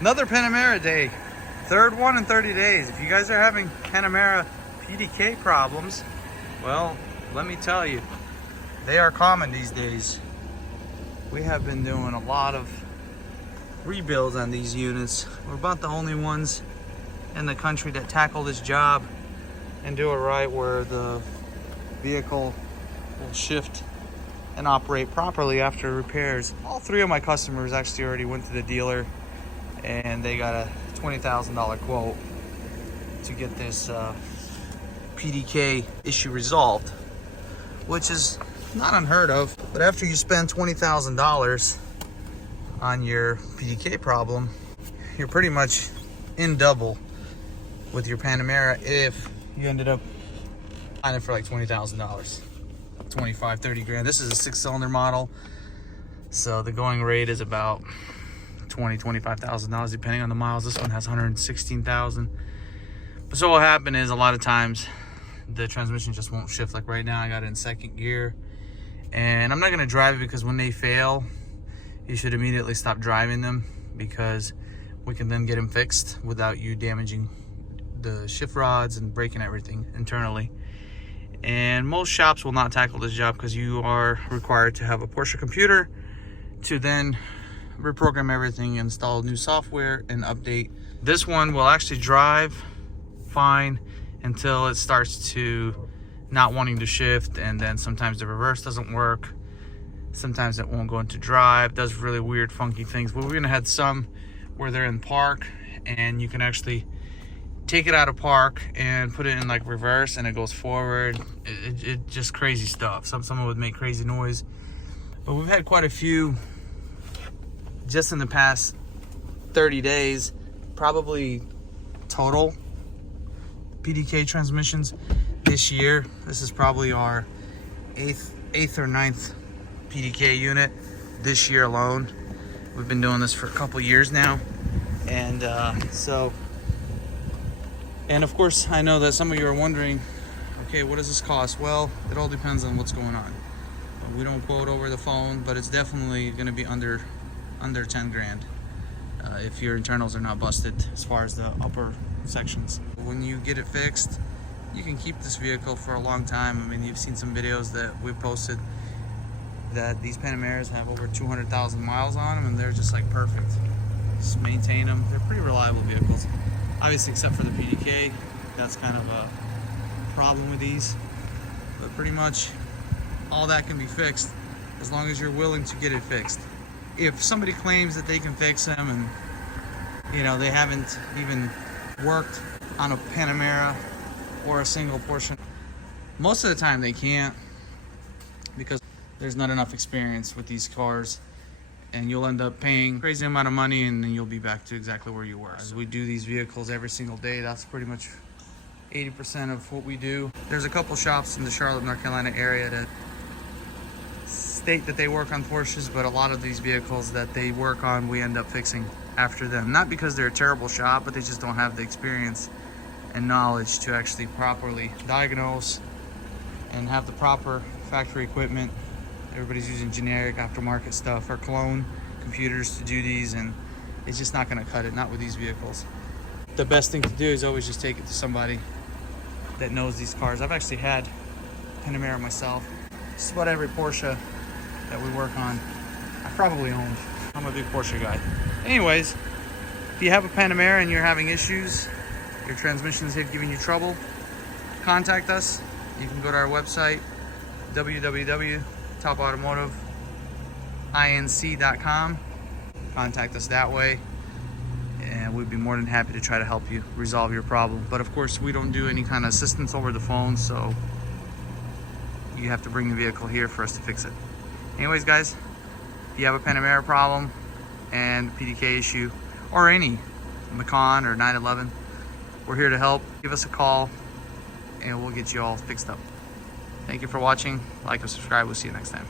Another Panamera day. Third one in 30 days. If you guys are having Panamera PDK problems, well, let me tell you, they are common these days. We have been doing a lot of rebuilds on these units. We're about the only ones in the country that tackle this job and do it right, where the vehicle will shift and operate properly after repairs. All three of my customers actually already went to the dealer and they got a $20,000 quote to get this PDK issue resolved, which is not unheard of. But after you spend $20,000 on your PDK problem, you're pretty much in double with your Panamera if you ended up buying it for like $20,000, 25, 30 grand. This is a 6-cylinder model, so the going rate is about $25,000 depending on the miles. This one has 116,000. But so what will happen is a lot of times the transmission just won't shift. Like right now I got it in second gear, and I'm not going to drive it because when they fail you should immediately stop driving them, because we can then get them fixed without you damaging the shift rods and breaking everything internally. And most shops will not tackle this job because you are required to have a Porsche computer to then reprogram everything, install new software, and update. This one will actually drive fine until it starts to not wanting to shift, and then sometimes the reverse doesn't work, sometimes it won't go into drive, does really weird funky things. But we're gonna have some where they're in park and you can actually take it out of park and put it in like reverse and it goes forward. It just crazy stuff. Someone would make crazy noise. But we've had quite a few just in the past 30 days, probably total PDK transmissions this year. This is probably our eighth or ninth PDK unit this year alone. We've been doing this for a couple years now, and and of course I know that some of you are wondering, okay, what does this cost? Well, it all depends on what's going on. We don't quote over the phone, but it's definitely going to be under 10 grand if your internals are not busted as far as the upper sections. When you get it fixed, you can keep this vehicle for a long time. I mean, you've seen some videos that we've posted that these Panameras have over 200,000 miles on them, and they're just like perfect. Just maintain them. They're pretty reliable vehicles, obviously, except for the PDK. That's kind of a problem with these, but pretty much all that can be fixed as long as you're willing to get it fixed. If somebody claims that they can fix them and they haven't even worked on a Panamera or a single Porsche, most of the time they can't, because there's not enough experience with these cars, and you'll end up paying a crazy amount of money and then you'll be back to exactly where you were. As we do these vehicles every single day, that's pretty much 80% of what we do. There's a couple shops in the Charlotte, North Carolina area that state that they work on Porsches, but a lot of these vehicles that they work on, we end up fixing after them. Not because they're a terrible shop, but they just don't have the experience and knowledge to actually properly diagnose and have the proper factory equipment. Everybody's using generic aftermarket stuff or clone computers to do these, and it's just not going to cut it, not with these vehicles. The best thing to do is always just take it to somebody that knows these cars. I've actually had Panamera myself. Just about every Porsche that we work on, I probably owned. I'm a big Porsche guy. Anyways, if you have a Panamera and you're having issues, your transmissions have given you trouble, contact us. You can go to our website, www.topautomotiveinc.com. Contact us that way, and we'd be more than happy to try to help you resolve your problem. But of course, we don't do any kind of assistance over the phone, so you have to bring the vehicle here for us to fix it. Anyways, guys, if you have a Panamera problem and PDK issue, or any Macan or 911, we're here to help. Give us a call and we'll get you all fixed up. Thank you for watching. Like and subscribe. We'll see you next time.